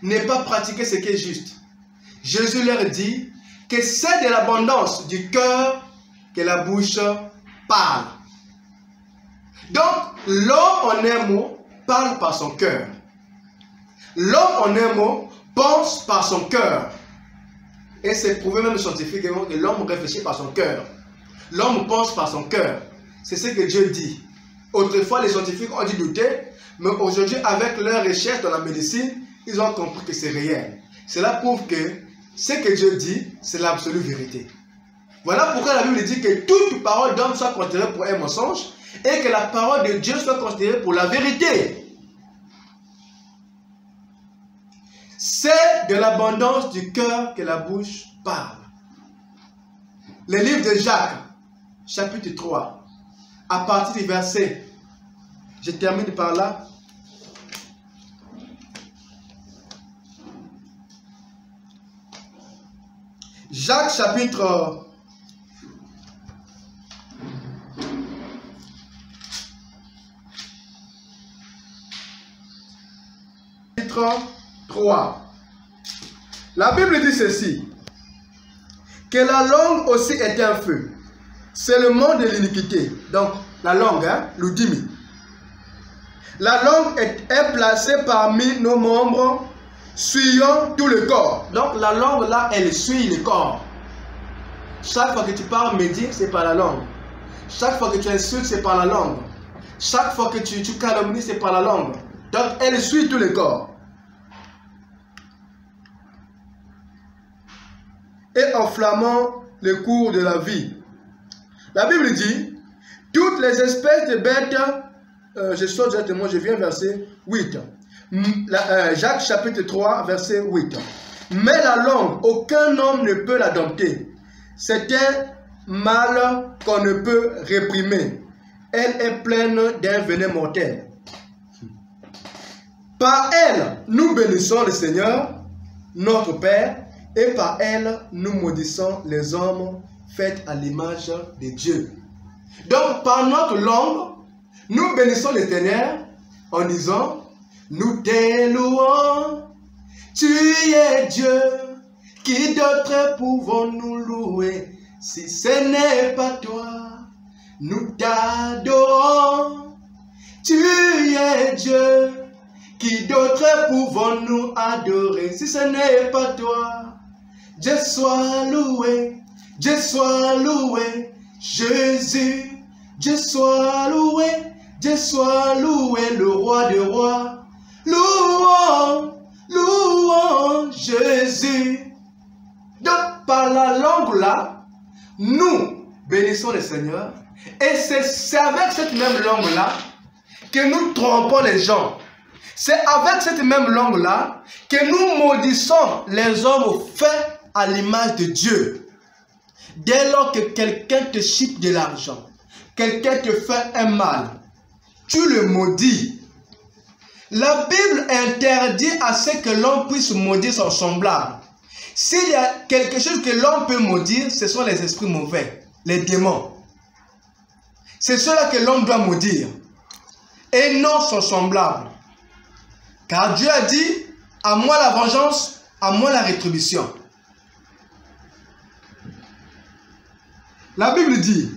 ne pas pratiquer ce qui est juste? Jésus leur dit que c'est de l'abondance du cœur que la bouche parle. Donc, l'homme en un mot parle par son cœur. L'homme en un mot pense par son cœur. Et c'est prouvé même scientifiquement que l'homme réfléchit par son cœur. L'homme pense par son cœur. C'est ce que Dieu dit. Autrefois, les scientifiques ont dû douter, mais aujourd'hui, avec leurs recherches dans la médecine, ils ont compris que c'est réel. Cela prouve que ce que Dieu dit, c'est l'absolue vérité. Voilà pourquoi la Bible dit que toute parole d'homme soit considérée pour un mensonge et que la parole de Dieu soit considérée pour la vérité. C'est de l'abondance du cœur que la bouche parle. Le livre de Jacques, chapitre 3, à partir du verset, je termine par là. Jacques, chapitre 3. La Bible dit ceci, que la langue aussi est un feu. C'est le monde de l'iniquité. Donc, la langue, l'oudimi. La langue est placée parmi nos membres, suyant tout le corps. Donc, la langue là, elle suit le corps. Chaque fois que tu parles, médire, c'est par la langue. Chaque fois que tu insultes, c'est par la langue. Chaque fois que tu calomnies, c'est par la langue. Donc, elle suit tout le corps. Et enflammant le cours de la vie. La Bible dit, toutes les espèces de bêtes, je saute directement, je viens verset 8. Jacques chapitre 3, verset 8. Mais la langue, aucun homme ne peut la dompter. C'est un mal qu'on ne peut réprimer. Elle est pleine d'un venin mortel. Par elle, nous bénissons le Seigneur, notre Père, et par elle, nous maudissons les hommes faits à l'image de Dieu. Donc, par notre langue, nous bénissons l'Éternel en disant, nous te louons, tu es Dieu, qui d'autre pouvons-nous louer, si ce n'est pas toi, nous t'adorons, tu es Dieu, qui d'autre pouvons-nous adorer, si ce n'est pas toi. Dieu soit loué, Jésus, Dieu soit loué, le roi des rois. Louons, louons Jésus. Donc, par la langue là, nous bénissons le Seigneur. Et c'est avec cette même langue là que nous trompons les gens. C'est avec cette même langue là que nous maudissons les hommes faits à l'image de Dieu. Dès lors que quelqu'un te chipe de l'argent, quelqu'un te fait un mal, tu le maudis. La Bible interdit à ce que l'homme puisse maudire son semblable. S'il y a quelque chose que l'homme peut maudire, ce sont les esprits mauvais, les démons. C'est cela que l'homme doit maudire, et non son semblable. Car Dieu a dit, à moi la vengeance, à moi la rétribution. La Bible dit,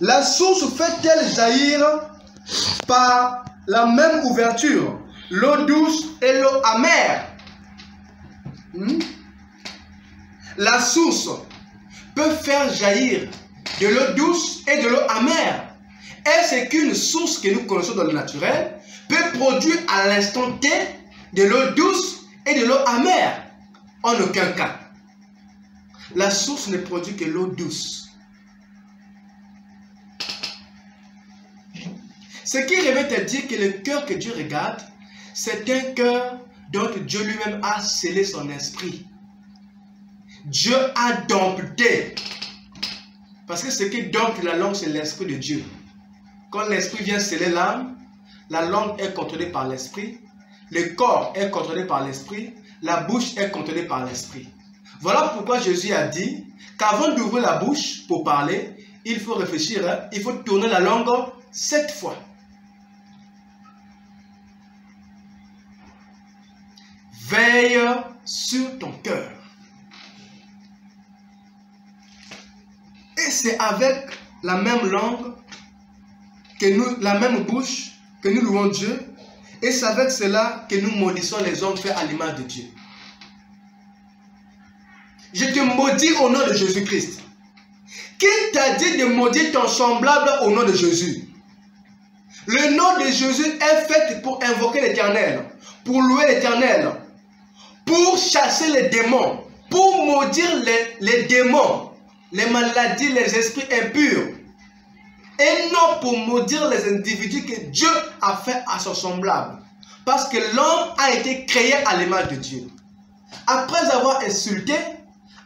la source fait-elle jaillir par la même ouverture l'eau douce et l'eau amère? La source peut faire jaillir de l'eau douce et de l'eau amère. Est-ce qu'une source que nous connaissons dans le naturel peut produire à l'instant T de l'eau douce et de l'eau amère? En aucun cas. La source ne produit que l'eau douce. Ce qui revient te dire que le cœur que Dieu regarde, c'est un cœur dont Dieu lui-même a scellé son esprit. Dieu a dompté. Parce que ce qui dompte la langue, c'est l'esprit de Dieu. Quand l'esprit vient sceller l'âme, la langue est contrôlée par l'esprit, le corps est contrôlé par l'esprit, la bouche est contrôlée par l'esprit. Voilà pourquoi Jésus a dit qu'avant d'ouvrir la bouche pour parler, il faut réfléchir, il faut tourner la langue 7 fois. Veille sur ton cœur. Et c'est avec la même langue, la même bouche, que nous louons Dieu. Et c'est avec cela que nous maudissons les hommes faits à l'image de Dieu. Je te maudis au nom de Jésus-Christ. Qui t'a dit de maudire ton semblable au nom de Jésus? Le nom de Jésus est fait pour invoquer l'Éternel, pour louer l'Éternel, pour chasser les démons, pour maudire les démons, les maladies, les esprits impurs. Et non pour maudire les individus que Dieu a fait à son semblable. Parce que l'homme a été créé à l'image de Dieu. Après avoir insulté,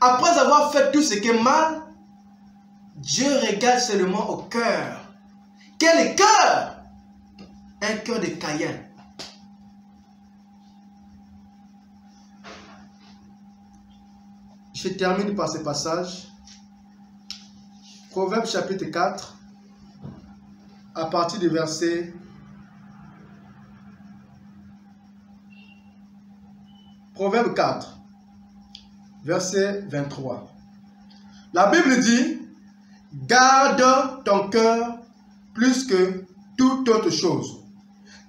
après avoir fait tout ce qui est mal, Dieu regarde seulement au cœur. Quel cœur? Un cœur de Caïn. Je termine par ce passage. Proverbe chapitre 4, à partir du verset Proverbe 4, verset 23. La Bible dit, garde ton cœur plus que toute autre chose,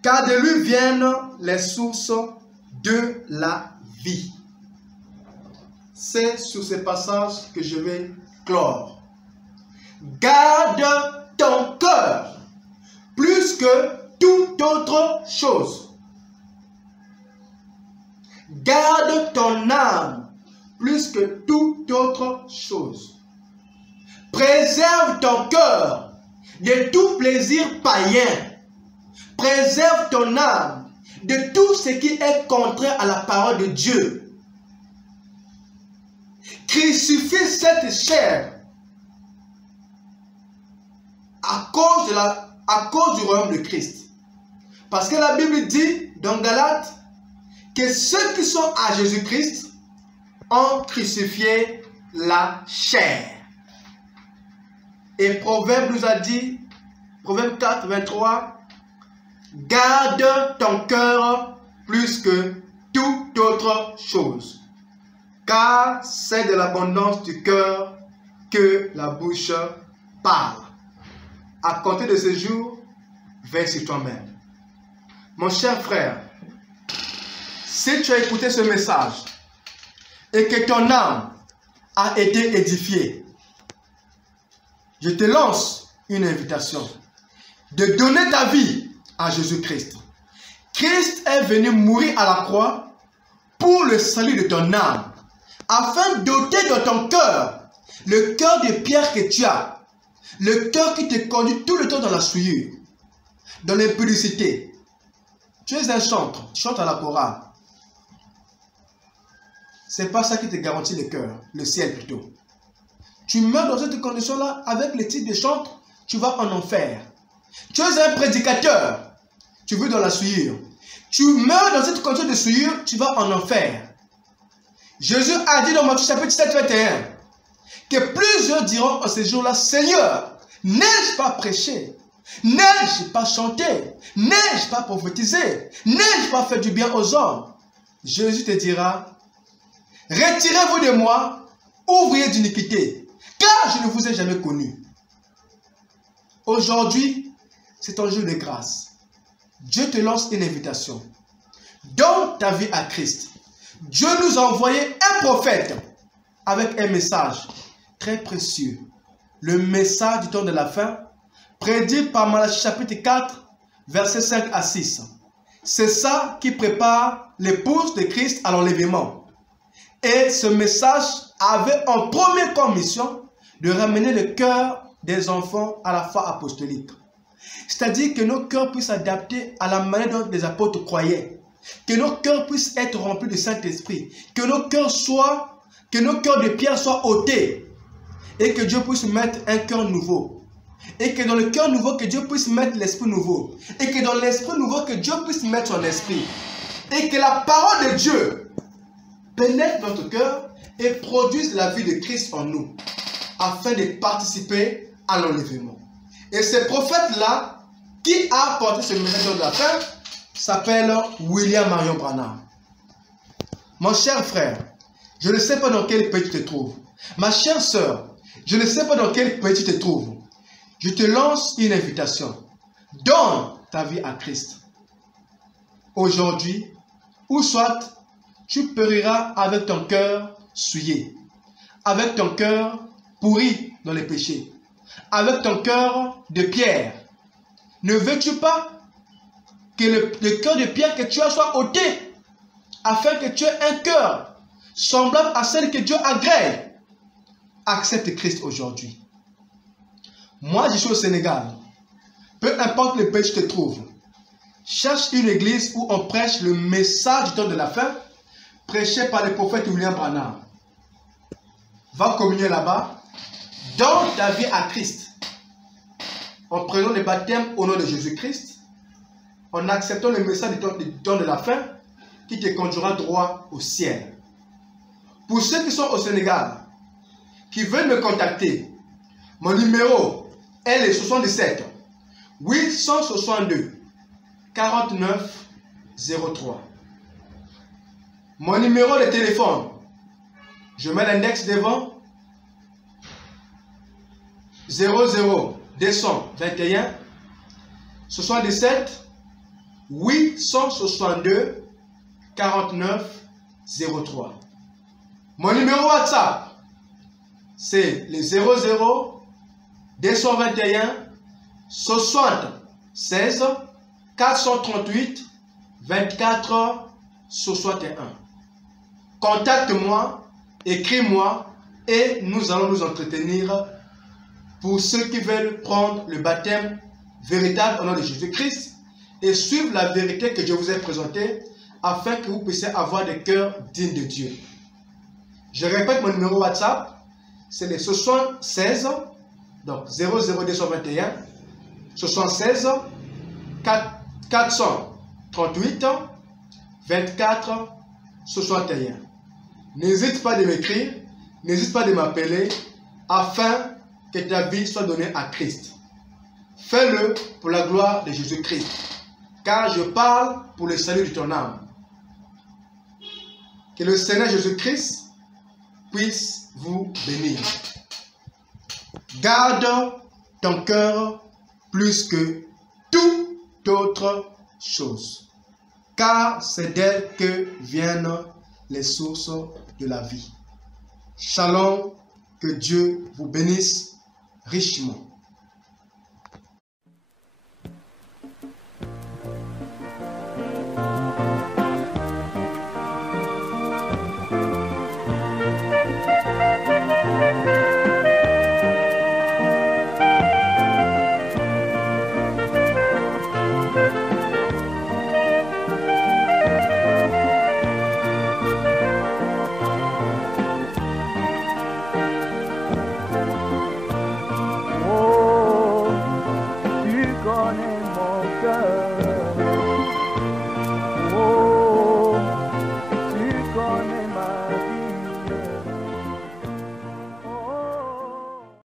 car de lui viennent les sources de la vie. C'est sur ce passage que je vais clore. Garde ton cœur plus que toute autre chose. Garde ton âme plus que toute autre chose. Préserve ton cœur de tout plaisir païen. Préserve ton âme de tout ce qui est contraire à la parole de Dieu. Crucifie cette chair à cause du royaume de Christ. Parce que la Bible dit dans Galates que ceux qui sont à Jésus-Christ ont crucifié la chair. Et Proverbe nous a dit, Proverbe 4, 23, garde ton cœur plus que toute autre chose, car c'est de l'abondance du cœur que la bouche parle. À compter de ce jour, veille sur toi-même. Mon cher frère, si tu as écouté ce message et que ton âme a été édifiée, je te lance une invitation de donner ta vie à Jésus-Christ. Christ est venu mourir à la croix pour le salut de ton âme, afin d'ôter dans ton cœur le cœur de pierre que tu as, le cœur qui te conduit tout le temps dans la souillure, dans l'impudicité. Tu es un chantre, tu chantes à la chorale. Ce n'est pas ça qui te garantit le cœur, le ciel plutôt. Tu meurs dans cette condition-là, avec le titre de chantre, tu vas en enfer. Tu es un prédicateur, tu vis dans la souillure. Tu meurs dans cette condition de souillure, tu vas en enfer. Jésus a dit dans Matthieu chapitre 7, 21, que plusieurs diront en ces jours-là, Seigneur, n'ai-je pas prêché? N'ai-je pas chanté? N'ai-je pas prophétisé? N'ai-je pas fait du bien aux hommes? Jésus te dira, retirez-vous de moi, ouvriers d'iniquité, car je ne vous ai jamais connu. Aujourd'hui, c'est un jour de grâce. Dieu te lance une invitation. Donne ta vie à Christ. Dieu nous a envoyé un prophète avec un message très précieux. Le message du temps de la fin, prédit par Malachie chapitre 4, versets 5 à 6. C'est ça qui prépare l'épouse de Christ à l'enlèvement. Et ce message avait en première commission de ramener le cœur des enfants à la foi apostolique. C'est-à-dire que nos cœurs puissent s'adapter à la manière dont les apôtres croyaient. Que nos cœurs puissent être remplis du Saint-Esprit. Que nos cœurs de pierre soient ôtés. Et que Dieu puisse mettre un cœur nouveau. Et que dans le cœur nouveau, que Dieu puisse mettre l'esprit nouveau. Et que dans l'esprit nouveau, que Dieu puisse mettre son esprit. Et que la parole de Dieu pénètre notre cœur et produise la vie de Christ en nous. Afin de participer à l'enlèvement. Et ce prophète-là, qui a apporté ce message de la fin, s'appelle William Marion Branham. Mon cher frère, je ne sais pas dans quel pays tu te trouves. Ma chère sœur, je ne sais pas dans quel pays tu te trouves. Je te lance une invitation. Donne ta vie à Christ. Aujourd'hui, ou soit tu périras avec ton cœur souillé, avec ton cœur pourri dans les péchés, avec ton cœur de pierre. Ne veux-tu pas que le cœur de pierre que tu as soit ôté, afin que tu aies un cœur semblable à celle que Dieu agrée? Accepte Christ aujourd'hui. Moi, je suis au Sénégal. Peu importe le pays où tu te trouves, cherche une église où on prêche le message du temps de la fin, prêché par le prophète William Branham. Va communier là-bas. Donne ta vie à Christ. En prenant le baptême au nom de Jésus-Christ, en acceptant le message du temps de la fin, qui te conduira droit au ciel. Pour ceux qui sont au Sénégal, qui veulent me contacter, mon numéro est le 77 862 49 03. Mon numéro de téléphone, je mets l'index devant, 00 221 77 862 49 03. Mon numéro WhatsApp, c'est le 00 221 76 438 24 61. Contacte-moi, écris-moi et nous allons nous entretenir pour ceux qui veulent prendre le baptême véritable au nom de Jésus-Christ et suivre la vérité que je vous ai présentée afin que vous puissiez avoir des cœurs dignes de Dieu. Je répète mon numéro WhatsApp, c'est le 76, donc 00221 76 438 24 61. N'hésite pas de m'écrire, n'hésite pas de m'appeler afin que ta vie soit donnée à Christ. Fais-le pour la gloire de Jésus-Christ, car je parle pour le salut de ton âme. Que le Seigneur Jésus-Christ puisse vous bénir. Garde ton cœur plus que toute autre chose, car c'est d'elle que viennent les sources de la vie. Shalom, que Dieu vous bénisse richement.